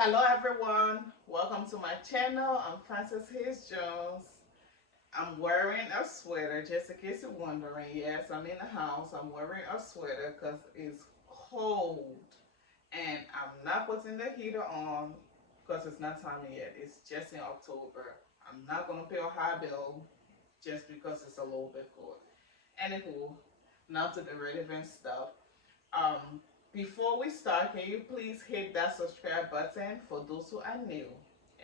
Hello everyone, welcome to my channel. I'm Frances Hayes Jones. I'm wearing a sweater just in case you're wondering. Yes, I'm in the house. I'm wearing a sweater because it's cold and I'm not putting the heater on because it's not time yet. It's just in October. I'm not going to pay a high bill just because it's a little bit cold. Anywho, now to the relevant stuff. Um, Before we start, can you please hit that subscribe button for those who are new?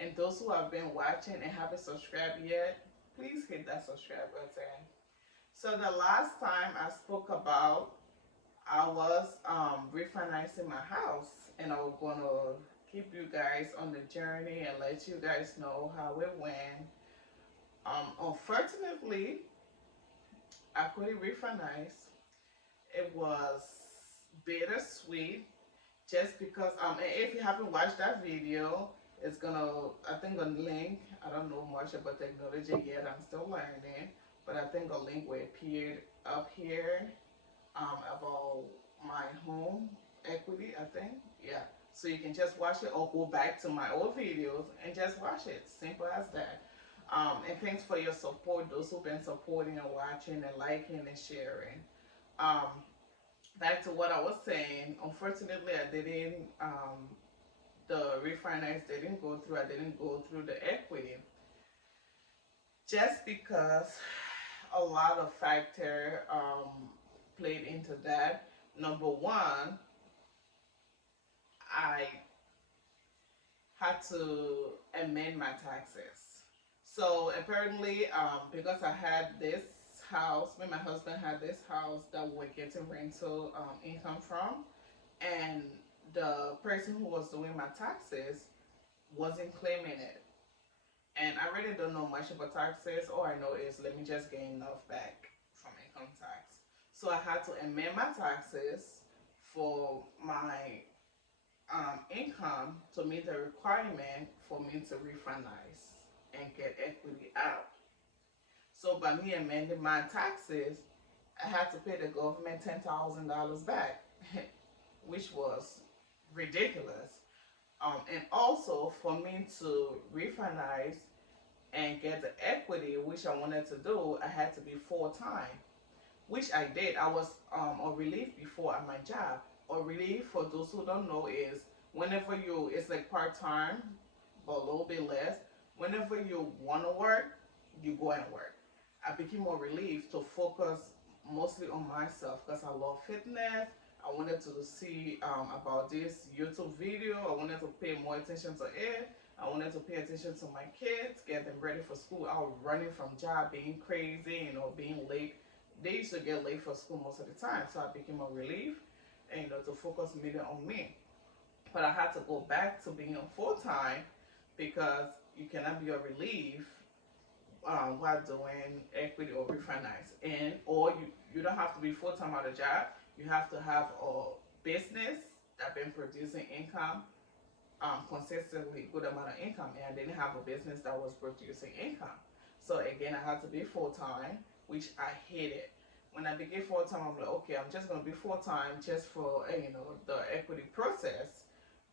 And those who have been watching and haven't subscribed yet, please hit that subscribe button. So the last time I spoke about, I was refinancing my house and I was going to keep you guys on the journey and let you guys know how it went. Unfortunately, I couldn't refinance. It was bittersweet just because and if you haven't watched that video, it's gonna, I think, a link, I don't know much about technology yet, I'm still learning, but I think a link will appear up here about my home equity, I think. Yeah, so you can just watch it or go back to my old videos and just watch it, simple as that. And thanks for your support, those who've been supporting and watching and liking and sharing. um, Back to what I was saying, unfortunately, I didn't, the refinance didn't go through. I didn't go through the equity just because a lot of factor played into that. Number one, I had to amend my taxes. So apparently, because I had this house, me and my husband had this house that we were getting rental income from, and the person who was doing my taxes wasn't claiming it. And I really don't know much about taxes. All I know is let me just get enough back from income tax. So I had to amend my taxes for my income to meet the requirement for me to refinance and get equity out. So by me amending my taxes, I had to pay the government $10,000 back, which was ridiculous. And also for me to refinance and get the equity, which I wanted to do, I had to be full time, which I did. I was on relief before at my job. Or relief, for those who don't know, is whenever you, it's like part time, but a little bit less. Whenever you want to work, you go and work. I became more relief to focus mostly on myself because I love fitness. I wanted to see about this YouTube video. I wanted to pay more attention to it. I wanted to pay attention to my kids, get them ready for school. I was running from job, being crazy, being late. They used to get late for school most of the time, so I became a relief, and to focus mainly on me. But I had to go back to being on full time because you cannot be a relief while doing equity or refinance, and or you don't have to be full time at a job. You have to have a business that been producing income consistently, good amount of income, and I didn't have a business that was producing income. So again, I had to be full time, which I hated. When I became full time, I'm like, okay, I'm just gonna be full time just for the equity process.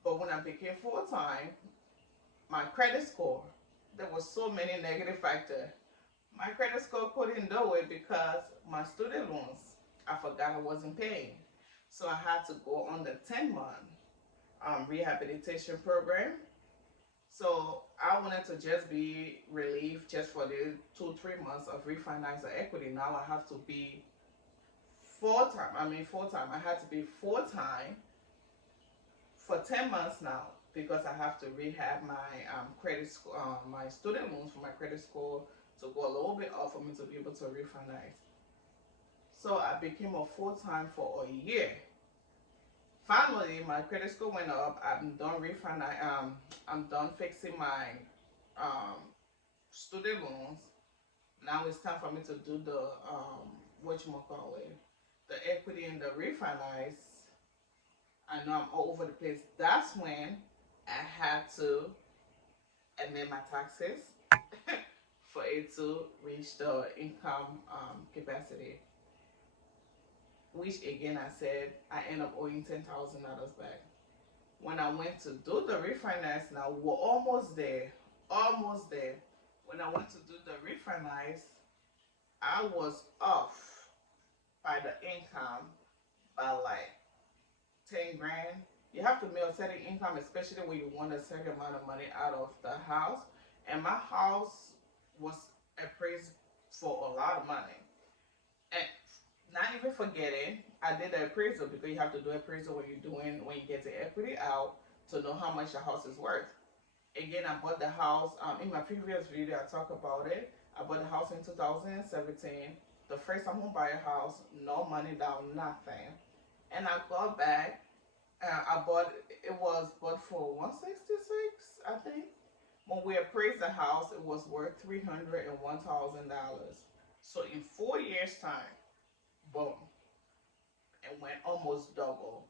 But when I became full time, my credit score, there was so many negative factors. My credit score couldn't do it because my student loans, I forgot I wasn't paying. So I had to go on the 10-month rehabilitation program. So I wanted to just be relieved just for the 2 3 months of refinance or equity. Now I have to be full time. I mean full time. I had to be full time for 10 months now because I have to rehab my credit score, my student loans for my credit score to go a little bit up for me to be able to refinance. So I became a full time for a year. Finally, my credit score went up. I'm done refinance. I'm done fixing my um, student loans. Now it's time for me to do the what you call it, the equity and the refinance. I know I'm all over the place. That's when I had to amend my taxes for it to reach the income capacity. Which again, I said I end up owing $10,000 back. When I went to do the refinance, now we're almost there, almost there. When I went to do the refinance, I was off by the income by like 10 grand. You have to make a certain income, especially when you want a certain amount of money out of the house. And my house was appraised for a lot of money. And not even forgetting, I did the appraisal because you have to do appraisal when you get the equity out to know how much the house is worth. Again, I bought the house. In my previous video, I talked about it. I bought the house in 2017. The first time home buyer house, no money down, nothing. And I got back. I bought it was bought for 166, I think. When we appraised the house, it was worth $301,000. So in 4 years' time, boom, it went almost double.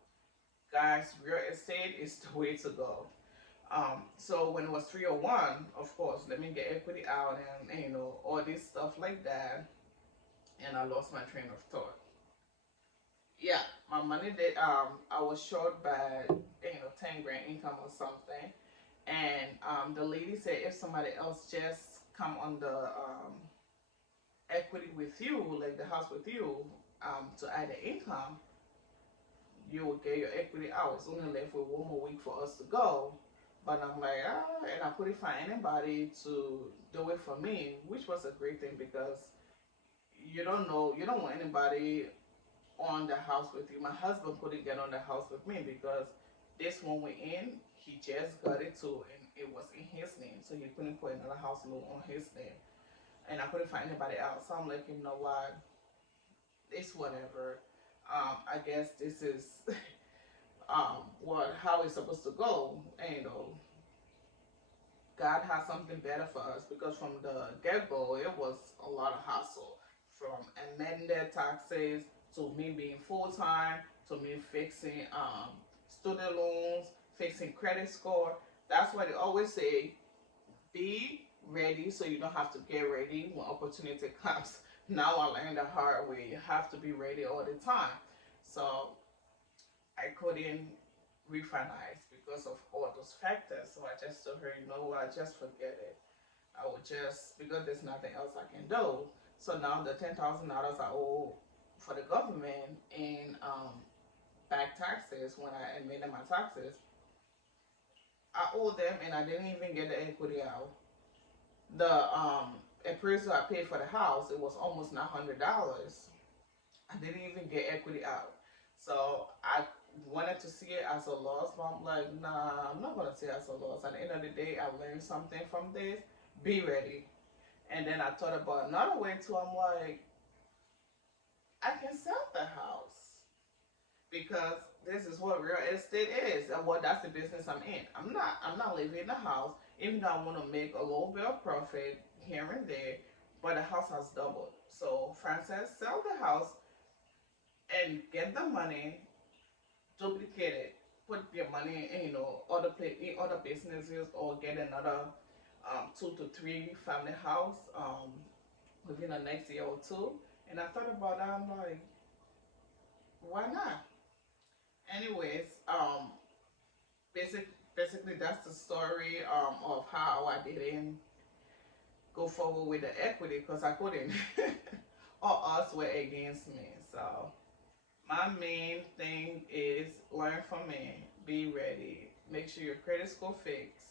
Guys, real estate is the way to go. So when it was 301, of course, let me get equity out and all this stuff like that, and I lost my train of thought. Yeah, my money did. I was short by 10 grand income or something, and the lady said if somebody else just come on the equity with you, like the house with you, to add the income, you will get your equity out. It's only left with 1 more week for us to go. But I'm like, and I couldn't find anybody to do it for me, which was a great thing because you don't know, you don't want anybody on the house with you. My husband couldn't get on the house with me because this one we're in, he just got it too, and it was in his name, so he couldn't put another house loan on his name, and I couldn't find anybody else. So I'm like, you know what? It's whatever. I guess this is what how it's supposed to go. And, God has something better for us because from the get-go, it was a lot of hassle from amended taxes to me being full-time to me fixing student loans, fixing credit score. That's why they always say, be ready so you don't have to get ready when opportunity comes. Now I learned the hard way. You have to be ready all the time. So I couldn't refinance because of all those factors. So I just told her, you know what, just forget it. I would just, because there's nothing else I can do. So now the $10,000 I owe for the government in back taxes when I admitted my taxes, I owe them and I didn't even get the equity out. The appraisal I paid for the house, it was almost $900. I didn't even get equity out. So I wanted to see it as a loss, but I'm like, nah, I'm not gonna see it as a loss. At the end of the day, I learned something from this. Be ready. And then I thought about another way too. I'm like, I can sell the house because this is what real estate is, and what that's the business I'm in. I'm not living in the house, even though I want to make a little bit of profit here and there, but the house has doubled. So Frances, sell the house and get the money, duplicate it, put your money in, in other businesses, or get another 2 to 3 family house within the next year or two. And I thought about that. I'm like, why not? Anyways, basically that's the story of how I didn't go forward with the equity because I couldn't, or us were against me. So my main thing is learn from me, be ready, make sure your credit score fixed.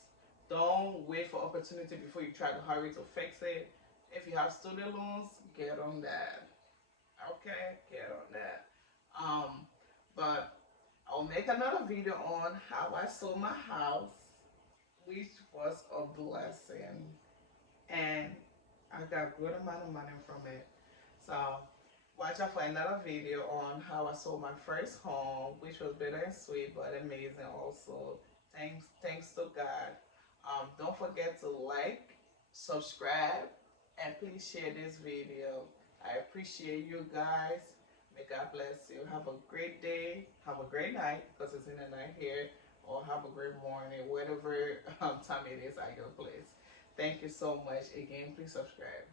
Don't wait for opportunity before you try to hurry to fix it. If you have student loans, get on that. Okay, get on that. But I'll make another video on how I sold my house, which was a blessing, and I got a good amount of money from it. So watch out for another video on how I sold my first home, which was bitter and sweet, but amazing also. Thanks to God. Don't forget to like, subscribe, and please share this video. I appreciate you guys. May God bless you. Have a great day. Have a great night, because it's in the night here. Or have a great morning, whatever time it is at your place. Thank you so much. Again, please subscribe.